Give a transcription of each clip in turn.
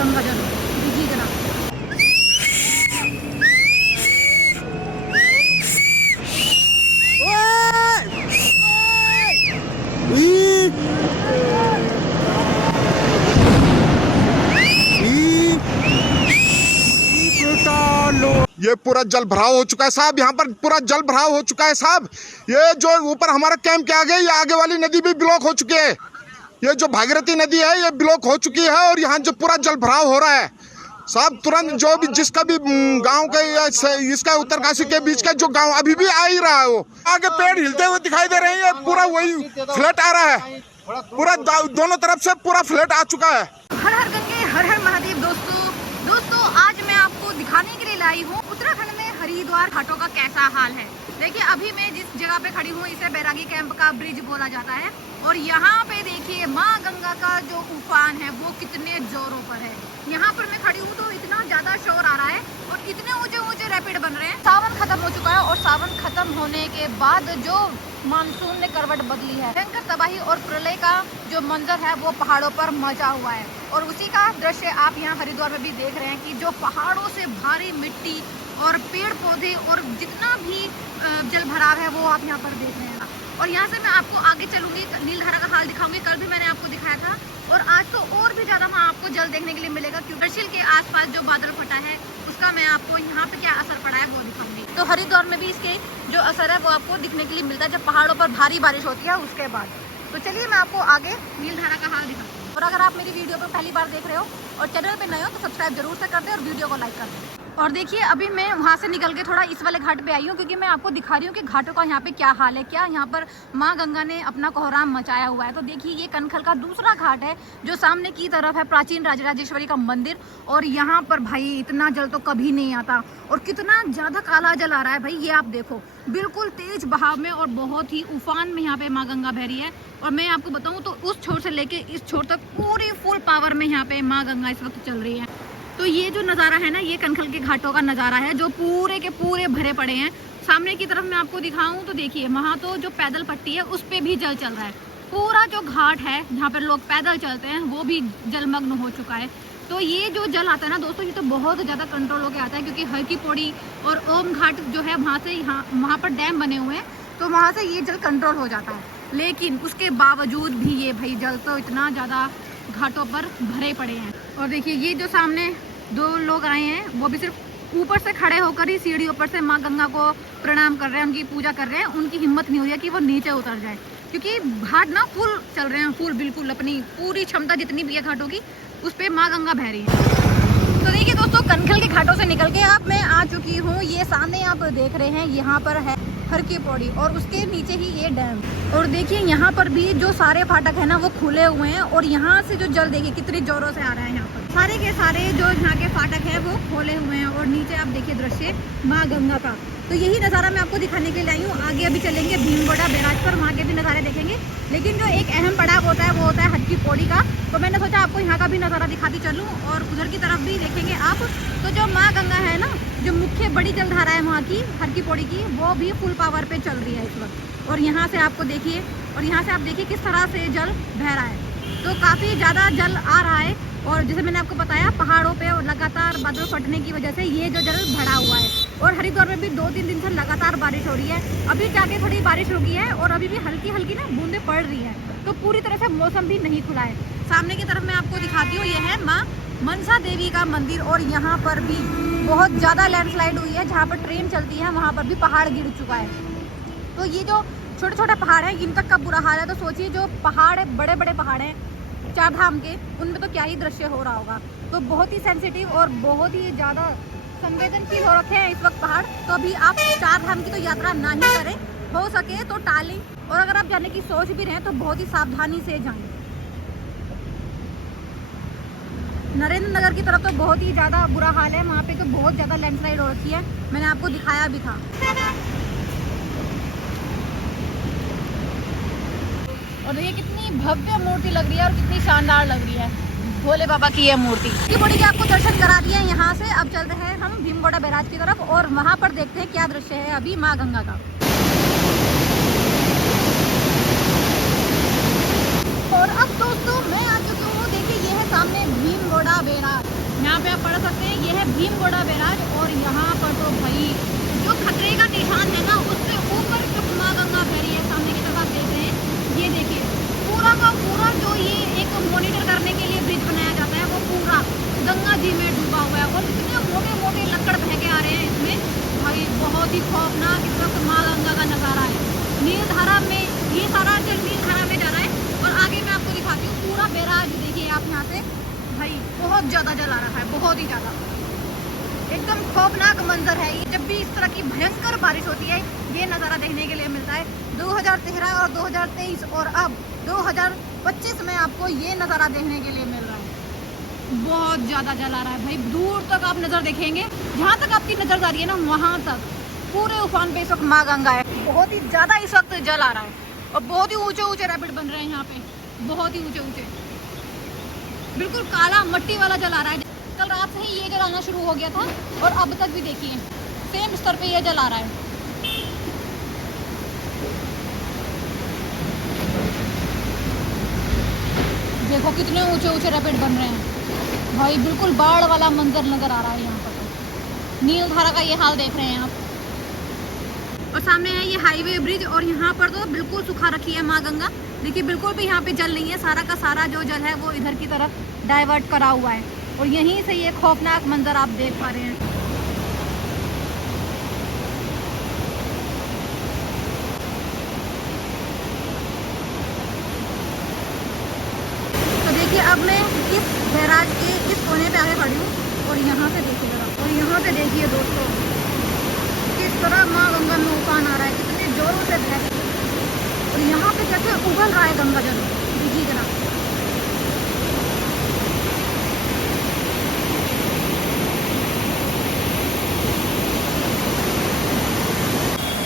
गंगा जल देखिए जरा। ये पूरा जल भराव हो चुका है साहब, यहाँ पर पूरा जल भराव हो चुका है साहब। ये जो ऊपर हमारा कैंप के आगे, ये आगे वाली नदी भी ब्लॉक हो चुकी है। ये जो भागीरथी नदी है ये ब्लॉक हो चुकी है और यहाँ जो पूरा जल भराव हो रहा है साहब, तुरंत जो भी जिसका भी गांव के या इसका उत्तरकाशी के बीच का जो गांव अभी भी आ ही रहा है, वो आगे पेड़ हिलते हुए दिखाई दे रहे हैं। ये पूरा वही फ्लड आ रहा है, पूरा दोनों तरफ से पूरा फ्लड आ चुका है। हर हर गंगे हर हर महादेव। दोस्तों आज मैं आपको दिखाने के लिए लाई हूँ उत्तराखंड में हरिद्वार घाटों का कैसा हाल है। देखिए अभी मैं जिस जगह पे खड़ी हूँ इसे बैरागी कैंप का ब्रिज बोला जाता है और यहाँ पे देखिए माँ गंगा का जो उफान है वो कितने जोरों पर है। यहाँ पर मैं खड़ी हूँ तो इतना ज्यादा शोर आ रहा है और इतने ऊंचे ऊंचे रैपिड बन रहे हैं। सावन खत्म हो चुका है और सावन खत्म होने के बाद जो मानसून ने करवट बदली है, भयंकर तबाही और प्रलय का जो मंजर है वो पहाड़ों पर मचा हुआ है और उसी का दृश्य आप यहाँ हरिद्वार में भी देख रहे हैं कि जो पहाड़ों से भारी मिट्टी और पेड़ पौधे और जितना भी जल भराव है वो आप यहाँ पर देख रहे हैं। और यहाँ से मैं आपको आगे चलूंगी, नीलधारा का हाल दिखाऊंगी। कल भी मैंने आपको दिखाया था और आज तो और भी ज्यादा वहाँ आपको जल देखने के लिए मिलेगा क्योंकि दर्शिल के आसपास जो बादल फटा है उसका मैं आपको यहाँ पे क्या असर पड़ा है वो दिखाऊंगी। तो हरिद्वार में भी इसके जो असर है वो आपको दिखने के लिए मिलता है जब पहाड़ों पर भारी बारिश होती है उसके बाद। तो चलिए मैं आपको आगे नीलधारा का हाल दिखाऊंगी। और अगर आप मेरी वीडियो पर पहली बार देख रहे हो और चैनल पे नए हो तो सब्सक्राइब जरूर से कर दें और वीडियो को लाइक कर दें। और देखिए अभी मैं वहाँ से निकल के थोड़ा इस वाले घाट पे आई हूँ क्योंकि मैं आपको दिखा रही हूँ कि घाटों का यहाँ पे क्या हाल है, क्या यहाँ पर माँ गंगा ने अपना कोहराम मचाया हुआ है। तो देखिए ये कनखल का दूसरा घाट है जो सामने की तरफ है प्राचीन राजराजेश्वरी का मंदिर और यहाँ पर भाई इतना जल तो कभी नहीं आता और कितना ज़्यादा काला जल आ रहा है भाई। ये आप देखो बिल्कुल तेज बहाव में और बहुत ही उफान में यहाँ पे माँ गंगा बह रही है। और मैं आपको बताऊँ तो उस छोर से लेके इस छोर तक पूरी फुल पावर में यहाँ पे माँ गंगा इस वक्त चल रही है। तो ये जो नज़ारा है ना ये कनखल के घाटों का नज़ारा है जो पूरे के पूरे भरे पड़े हैं। सामने की तरफ मैं आपको दिखाऊं तो देखिए वहाँ तो जो पैदल पट्टी है उस पे भी जल चल रहा है। पूरा जो घाट है जहाँ पर लोग पैदल चलते हैं वो भी जलमग्न हो चुका है। तो ये जो जल आता है ना दोस्तों ये तो बहुत ज़्यादा कंट्रोल होकर आता है क्योंकि हर की पौड़ी और ओम घाट जो है वहाँ से वहाँ पर डैम बने हुए हैं तो वहाँ से ये जल कंट्रोल हो जाता है। लेकिन उसके बावजूद भी ये भाई जल तो इतना ज़्यादा घाटों पर भरे पड़े हैं। और देखिए ये जो सामने दो लोग आए हैं वो भी सिर्फ ऊपर से खड़े होकर ही सीढ़ियों पर से माँ गंगा को प्रणाम कर रहे हैं, उनकी पूजा कर रहे हैं। उनकी हिम्मत नहीं हो रही है कि वो नीचे उतर जाए क्योंकि घाट ना फुल चल रहे हैं, फुल बिल्कुल अपनी पूरी क्षमता जितनी भी है घाटों की उस पर माँ गंगा बह रही है। तो देखिए दोस्तों कनखल के घाटों से निकल के अब मैं आ चुकी हूँ। ये सामने आप देख रहे हैं यहाँ पर है हर की पौड़ी और उसके नीचे ही ये डैम। और देखिए यहाँ पर भी जो सारे फाटक है ना वो खुले हुए हैं और यहाँ से जो जल देखिए कितनी जोरों से आ रहा है। यहाँ पर सारे के सारे जो यहाँ के फाटक है वो खोले हुए हैं और नीचे आप देखिए दृश्य माँ गंगा का। तो यही नज़ारा मैं आपको दिखाने के लिए आई हूँ। आगे अभी चलेंगे भीमगोड़ा बैराज पर, वहाँ के भी नज़ारे देखेंगे। लेकिन जो एक अहम पड़ाव होता है वो होता है हर की पौड़ी का। तो मैंने सोचा आपको यहाँ का भी नज़ारा दिखाती चलूँ और उधर की तरफ भी देखेंगे आप। तो जो माँ गंगा है ना जो मुख्य बड़ी जलधारा है वहाँ की हर की पौड़ी की वो भी फुल पावर पे चल रही है इस वक्त। और यहाँ से आपको देखिए और यहाँ से आप देखिए किस तरह से जल बह रहा है। तो काफ़ी ज़्यादा जल आ रहा है और जैसे मैंने आपको बताया पहाड़ों पे लगातार बादल फटने की वजह से ये जो जल भरा हुआ है। और हरिद्वार में भी 2-3 दिन से लगातार बारिश हो रही है। अभी जाके थोड़ी बारिश रुकी है और अभी भी हल्की हल्की ना बूंदें पड़ रही है। तो पूरी तरह से मौसम भी नहीं खुला है। सामने की तरफ मैं आपको दिखाती हूँ, ये है माँ मनसा देवी का मंदिर और यहाँ पर भी बहुत ज़्यादा लैंडस्लाइड हुई है। जहाँ पर ट्रेन चलती है वहाँ पर भी पहाड़ गिर चुका है। तो ये जो छोटे छोटे पहाड़ हैं इन तक का बुरा हाल है। तो सोचिए जो पहाड़ है बड़े बड़े पहाड़ हैं 4 धाम के, उनमें तो क्या ही दृश्य हो रहा होगा। तो बहुत ही सेंसिटिव और बहुत ही ज़्यादा संवेदनशील हो रखे हैं इस वक्त पहाड़। तो अभी आप 4 धाम की तो यात्रा ना ही करें, हो सके तो टालें। और अगर आप जाने की सोच भी रहे हैं तो बहुत ही सावधानी से जाएं। नरेंद्र नगर की तरफ तो बहुत ही ज़्यादा बुरा हाल है, वहाँ पे तो बहुत ज़्यादा लैंडस्लाइड हो रखी है, मैंने आपको दिखाया भी था। और देखिए कितनी भव्य मूर्ति लग रही है और कितनी शानदार लग रही है भोले बाबा की यह मूर्ति। बड़ी के आपको दर्शन करा दिए हैं यहाँ से। अब चलते हैं हम भीमगोड़ा बैराज की तरफ और वहाँ पर देखते हैं क्या दृश्य है अभी माँ गंगा का। और अब दोस्तों मैं आ चुकी हूँ, देखिए ये है सामने भीमगोड़ा बैराज। यहाँ से भाई बहुत ज़्यादा जला रहा है, बहुत ही ज़्यादा। एकदम खौफनाक मंजर है ये। जब भी इस तरह की भयंकर बारिश होती है ये नज़ारा देखने के लिए मिलता है। 2013 और 2023 और अब 2025 में आपको ये नज़ारा देखने के लिए मिल रहा है। बहुत ज़्यादा जला रहा है भाई, दूर तक आप नज़र देखेंगे, जहाँ तक आपकी नज़र जा रही है ना वहाँ तक पूरे उफान पे इस वक्त माँ गंगा है। बहुत ही ज़्यादा इस वक्त जल आ रहा है और बहुत ही ऊंचे ऊंचे रैपिड बन रहे हैं यहाँ पे, बहुत ही ऊंचे ऊंचे। बिल्कुल काला मट्टी वाला जल आ रहा है। कल रात से ही ये जल आना शुरू हो गया था और अब तक भी देखिए सेम स्तर पे ये जल आ रहा है। देखो कितने ऊंचे ऊंचे रैपिड बन रहे हैं भाई, बिल्कुल बाढ़ वाला मंजर नजर आ रहा है यहाँ पर। तो नील धारा का ये हाल देख रहे हैं आप। और सामने है ये हाईवे ब्रिज और यहाँ पर तो बिल्कुल सुखा रखी है माँ गंगा। देखिए बिल्कुल भी यहाँ पे जल नहीं है, सारा का सारा जो जल है वो इधर की तरफ डाइवर्ट करा हुआ है और यहीं से ये खौफनाक मंजर आप देख पा रहे हैं। तो देखिए अब मैं इस बैराज के इस कोने पे आगे खड़ी हूँ और यहाँ से देखिए जरा, और यहाँ से देखिए दोस्तों किस तरह माँ गंगा में उफान आ रहा है, कितने जोरों से बह रही है और यहाँ पे कैसे उबल रहा है गंगा जल। देखिए जरा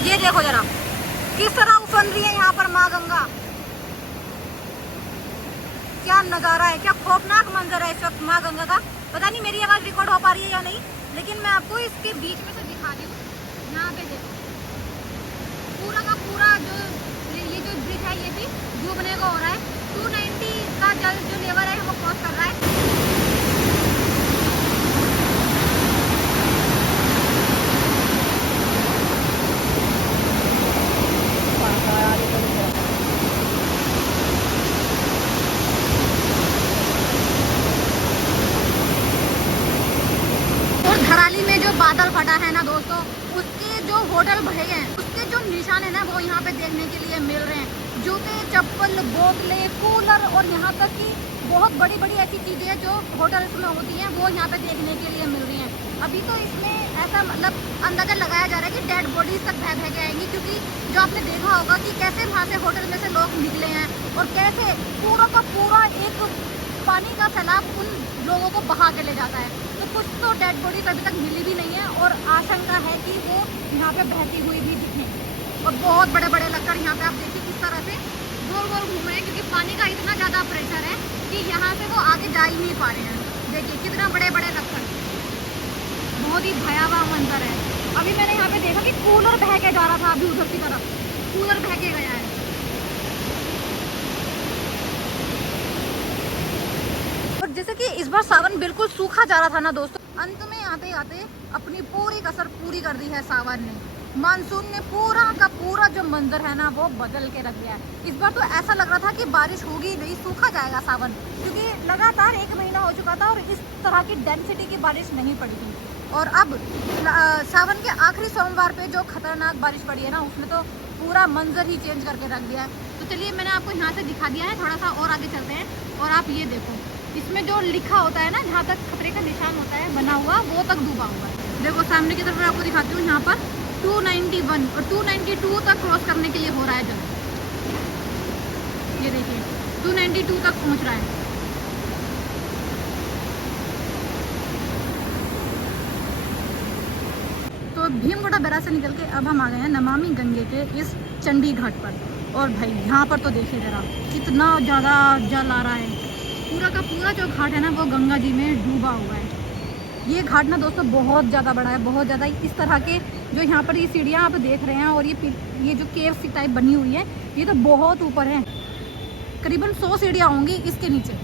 ये देखो जरा किस तरह उफन रही है यहाँ पर माँ गंगा। क्या नज़ारा है, क्या खौफनाक मंजर है इस वक्त माँ गंगा का। पता नहीं मेरी आवाज़ रिकॉर्ड हो पा रही है या नहीं, लेकिन मैं आपको इसके बीच में से दिखा रही हूँ। यहाँ पे देखो पूरा का पूरा जो ये जो ब्रिज है ये भी डूबने को हो रहा है। 290 का जल जो लेवल है वो क्रॉस कर रहा है। धराली में जो बादल फटा है ना दोस्तों, उसके जो होटल भरे हैं उसके जो निशान है ना वो यहाँ पे देखने के लिए मिल रहे हैं। जूते, चप्पल, बोतलें, कूलर और यहाँ तक कि बहुत बड़ी बड़ी ऐसी चीज़ें हैं जो होटल्स में होती हैं वो यहाँ पे देखने के लिए मिल रही हैं। अभी तो इसमें ऐसा मतलब अंदाज़ा लगाया जा रहा है कि डेड बॉडीज तक बह के आएंगी, क्योंकि जो आपने देखा होगा कि कैसे वहाँ से होटल में से लोग निकले हैं और कैसे पूरा का पूरा एक पानी का सैलाब उन लोगों को बहा के ले जाता है। तो कुछ तो डेड बॉडीज अभी तक मिली भी नहीं है और आशंका है कि वो यहाँ पे बहती हुई भी दिखें। और बहुत बड़े बड़े लक्कड़ यहाँ पे आप देखिए किस तरह से गोल गोल घूम रहे हैं, क्योंकि पानी का इतना ज़्यादा प्रेशर है कि यहाँ से वो आगे जा ही नहीं पा रहे हैं। देखिए कितना बड़े बड़े लक्कड़, बहुत ही भयावह मंजर है। अभी मैंने यहाँ पे देखा कि कूलर बह के जा रहा था, अभी उधर की तरफ कूलर बह के गया है। जैसे कि इस बार सावन बिल्कुल सूखा जा रहा था ना दोस्तों, अंत में आते आते अपनी पूरी कसर पूरी कर दी है सावन ने। मानसून ने पूरा का पूरा जो मंजर है ना वो बदल के रख दिया है। इस बार तो ऐसा लग रहा था कि बारिश होगी नहीं, सूखा जाएगा सावन, क्योंकि लगातार 1 महीना हो चुका था और इस तरह की डेंसिटी की बारिश नहीं पड़ी थी। और अब सावन के आखिरी सोमवार पे जो खतरनाक बारिश पड़ी है ना उसने तो पूरा मंजर ही चेंज करके रख दिया है। तो चलिए मैंने आपको यहाँ से दिखा दिया है, थोड़ा सा और आगे चलते हैं और आप ये देखो इसमें जो लिखा होता है ना, जहाँ तक खतरे का निशान होता है बना हुआ वो तक डूबा हुआ है। देखो सामने की तरफ मैं आपको दिखाती हूँ, यहाँ पर 291 और 292 तक क्रॉस करने के लिए हो रहा है जल। ये देखिए 292 तक पहुँच रहा है। तो भीमगोड़ा बैराज से निकल के अब हम आ गए हैं नमामि गंगे के इस चंडी घाट पर। और भाई यहाँ पर तो देखिए जरा कितना ज़्यादा जल आ रहा है। पूरा का पूरा जो घाट है ना वो गंगा जी में डूबा हुआ है। ये घाट ना दोस्तों बहुत ज़्यादा बड़ा है, बहुत ज़्यादा। इस तरह के जो यहाँ पर ये सीढ़ियाँ आप देख रहे हैं और ये जो केव सी टाइप बनी हुई है ये तो बहुत ऊपर है, करीबन 100 सीढ़ियाँ होंगी इसके नीचे।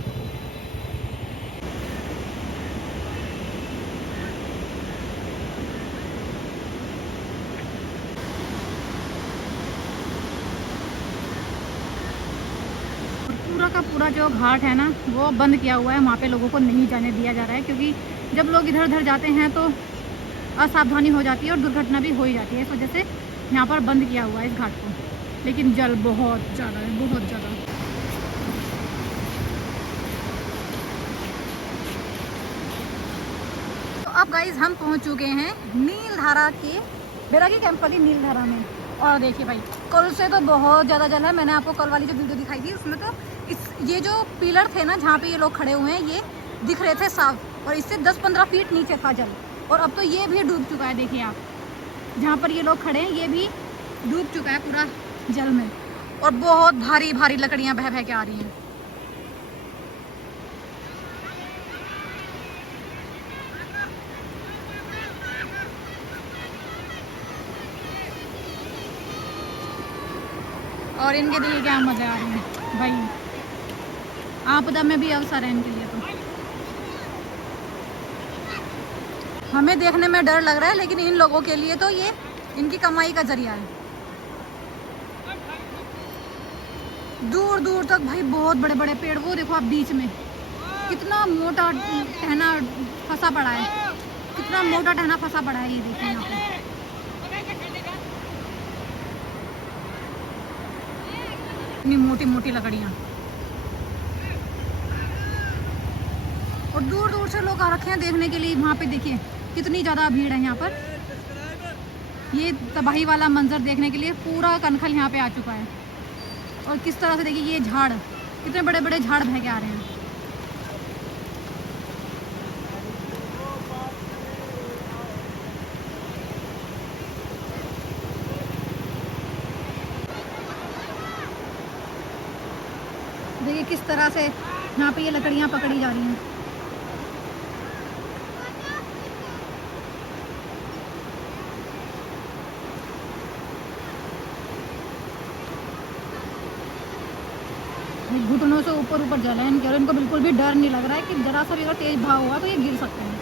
पूरा का पूरा जो घाट है ना वो बंद किया हुआ है, वहाँ पे लोगों को नहीं जाने दिया जा रहा है, क्योंकि जब लोग इधर उधर जाते हैं तो असावधानी हो जाती है और दुर्घटना भी हो ही जाती है। इस वजह से यहाँ पर बंद किया हुआ है इस घाट को। लेकिन जल बहुत ज़्यादा है, बहुत ज़्यादा। अब गाइज हम पहुंच चुके हैं नीलधारा के बैरागी कैंप वाली नीलधारा में। और देखिए भाई, कल से तो बहुत ज़्यादा जल है। मैंने आपको कल वाली जो वीडियो दिखाई थी उसमें तो ये जो पिलर थे ना जहाँ पे ये लोग खड़े हुए हैं, ये दिख रहे थे साफ, और इससे 10-15 फीट नीचे था जल। और अब तो ये भी डूब चुका है। देखिए आप, जहाँ पर ये लोग खड़े हैं ये भी डूब चुका है पूरा जल में। और बहुत भारी भारी लकड़ियाँ बह बह के आ रही हैं। और इनके देखिए क्या मजे आ रहे हैं भाई। आपदा में भी अवसर है इनके लिए। तो हमें देखने में डर लग रहा है, लेकिन इन लोगों के लिए तो ये इनकी कमाई का जरिया है। दूर दूर तक भाई बहुत बड़े बड़े पेड़, वो देखो आप बीच में कितना मोटा टहना फंसा पड़ा है, कितना मोटा टहना फंसा पड़ा है। ये देखिए यहाँ पे इतनी मोटी मोटी लकड़ियाँ, और दूर दूर से लोग आ रखे हैं देखने के लिए। वहाँ पे देखिए कितनी ज़्यादा भीड़ है यहाँ पर। ये तबाही वाला मंजर देखने के लिए पूरा कनखल यहाँ पे आ चुका है। और किस तरह से देखिए ये झाड़, कितने बड़े बड़े झाड़ बह के आ रहे हैं। देखिए किस तरह से यहाँ पे ये लकड़ियाँ पकड़ी जा रही हैं। घुटनों से ऊपर ऊपर जल है इनके, और इनको बिल्कुल भी डर नहीं लग रहा है कि जरा सा भी अगर तेज भाव हुआ तो ये गिर सकते हैं।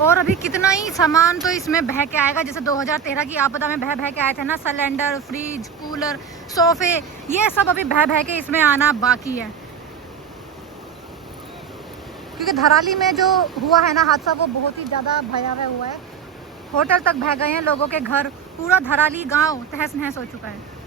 और अभी कितना ही सामान तो इसमें बह के आएगा। जैसे 2013 की आपदा में बह के आए थे ना, सिलेंडर, फ्रिज, कूलर, सोफे, ये सब अभी बह के इसमें आना बाकी है। क्योंकि धराली में जो हुआ है ना हादसा, वो बहुत ही ज़्यादा भयावह हुआ है। होटल तक बह गए हैं, लोगों के घर, पूरा धराली गांव तहस नहस हो चुका है।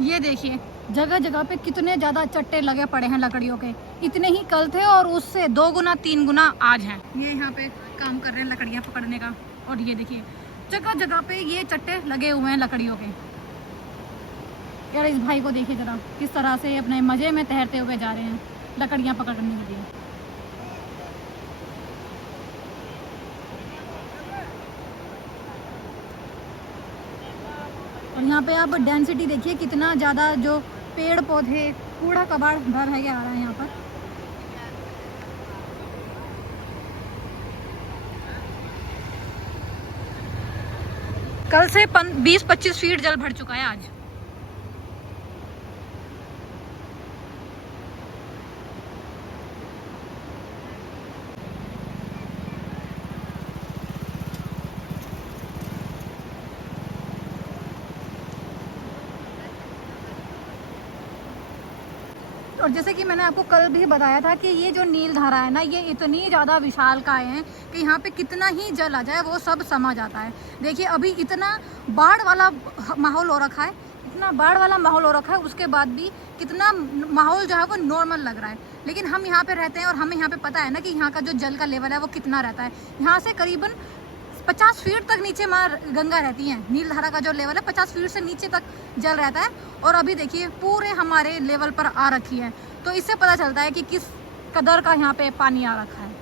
ये देखिए जगह जगह पे कितने ज़्यादा चट्टे लगे पड़े हैं लकड़ियों के। इतने ही कल थे और उससे 2 गुना 3 गुना आज हैं। ये यहाँ पे काम कर रहे हैं लकड़ियाँ पकड़ने का। और ये देखिए जगह जगह पे ये चट्टे लगे हुए हैं लकड़ियों के। यार इस भाई को देखिए जरा, किस तरह से अपने मज़े में तैरते हुए जा रहे हैं लकड़ियाँ पकड़ने के लिए। और यहाँ पे आप डेंसिटी देखिए कितना ज़्यादा, जो पेड़ पौधे, कूड़ा कबाड़ भर के आ रहा है यहाँ पर। कल से 20-25 फीट जल भर चुका है आज। और जैसे कि मैंने आपको कल भी बताया था कि ये जो नीलधारा है ना, ये इतनी ज़्यादा विशालकाय है कि यहाँ पे कितना ही जल आ जाए वो सब समा जाता है। देखिए अभी इतना बाढ़ वाला माहौल हो रखा है, इतना बाढ़ वाला माहौल हो रखा है, उसके बाद भी कितना माहौल जो है वो नॉर्मल लग रहा है। लेकिन हम यहाँ पे रहते हैं और हमें यहाँ पे पता है ना कि यहाँ का जो जल का लेवल है वो कितना रहता है। यहाँ से करीबन 50 फीट तक नीचे माँ गंगा रहती है। नीलधारा का जो लेवल है 50 फीट से नीचे तक जल रहता है। और अभी देखिए पूरे हमारे लेवल पर आ रखी है। तो इससे पता चलता है कि किस कदर का यहाँ पे पानी आ रखा है।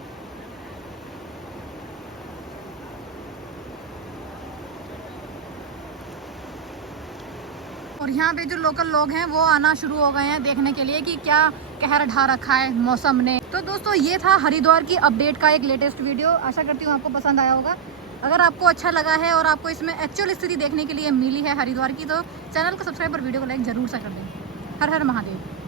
और यहाँ पे जो लोकल लोग हैं वो आना शुरू हो गए हैं देखने के लिए कि क्या कहर ढा रखा है मौसम ने। तो दोस्तों ये था हरिद्वार की अपडेट का एक लेटेस्ट वीडियो। आशा करती हूँ आपको पसंद आया होगा। अगर आपको अच्छा लगा है और आपको इसमें एक्चुअल स्थिति देखने के लिए मिली है हरिद्वार की, तो चैनल को सब्सक्राइब और वीडियो को लाइक जरूर से कर दें। हर हर महादेव।